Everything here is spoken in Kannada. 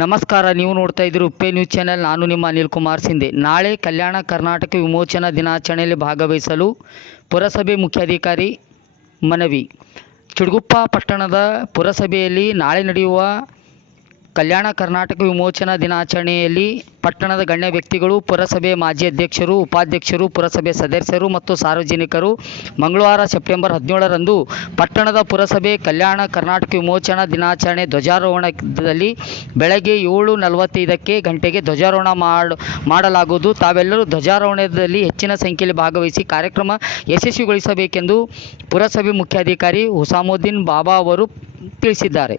ನಮಸ್ಕಾರ, ನೀವು ನೋಡ್ತಾ ಇದ್ದೀರಿ ಉಪ್ಪೆ ನ್ಯೂಸ್ ಚಾನೆಲ್. ನಾನು ನಿಮ್ಮ ಅನಿಲ್ ಕುಮಾರ್ ಸಿಂಧೆ. ನಾಳೆ ಕಲ್ಯಾಣ ಕರ್ನಾಟಕ ವಿಮೋಚನಾ ದಿನಾಚರಣೆಯಲ್ಲಿ ಭಾಗವಹಿಸಲು ಪುರಸಭೆ ಮುಖ್ಯಾಧಿಕಾರಿ ಮನವಿ. ಚಿಡುಗುಪ್ಪ ಪಟ್ಟಣದ ಪುರಸಭೆಯಲ್ಲಿ ನಾಳೆ ನಡೆಯುವ ಕಲ್ಯಾಣ ಕರ್ನಾಟಕ ವಿಮೋಚನಾ ದಿನಾಚರಣೆಯಲ್ಲಿ ಪಟ್ಟಣದ ಗಣ್ಯ ವ್ಯಕ್ತಿಗಳು, ಪುರಸಭೆ ಮಾಜಿ ಅಧ್ಯಕ್ಷರು, ಉಪಾಧ್ಯಕ್ಷರು, ಪುರಸಭೆ ಸದಸ್ಯರು ಮತ್ತು ಸಾರ್ವಜನಿಕರು ಮಂಗಳವಾರ ಸೆಪ್ಟೆಂಬರ್ ಹದಿನೇಳರಂದು ಪಟ್ಟಣದ ಪುರಸಭೆ ಕಲ್ಯಾಣ ಕರ್ನಾಟಕ ವಿಮೋಚನಾ ದಿನಾಚರಣೆ ಧ್ವಜಾರೋಹಣದಲ್ಲಿ ಬೆಳಗ್ಗೆ ಏಳು ನಲವತ್ತೈದಕ್ಕೆ ಗಂಟೆಗೆ ಧ್ವಜಾರೋಹಣ ಮಾಡ, ಮಾಡಲಾಗುವುದು. ತಾವೆಲ್ಲರೂ ಧ್ವಜಾರೋಹಣದಲ್ಲಿ ಹೆಚ್ಚಿನ ಸಂಖ್ಯೆಯಲ್ಲಿ ಭಾಗವಹಿಸಿ ಕಾರ್ಯಕ್ರಮ ಯಶಸ್ವಿಗೊಳಿಸಬೇಕೆಂದು ಪುರಸಭೆ ಮುಖ್ಯಾಧಿಕಾರಿ ಹುಸಾಮುದ್ದೀನ್ ಬಾಬಾ ಅವರು ತಿಳಿಸಿದ್ದಾರೆ.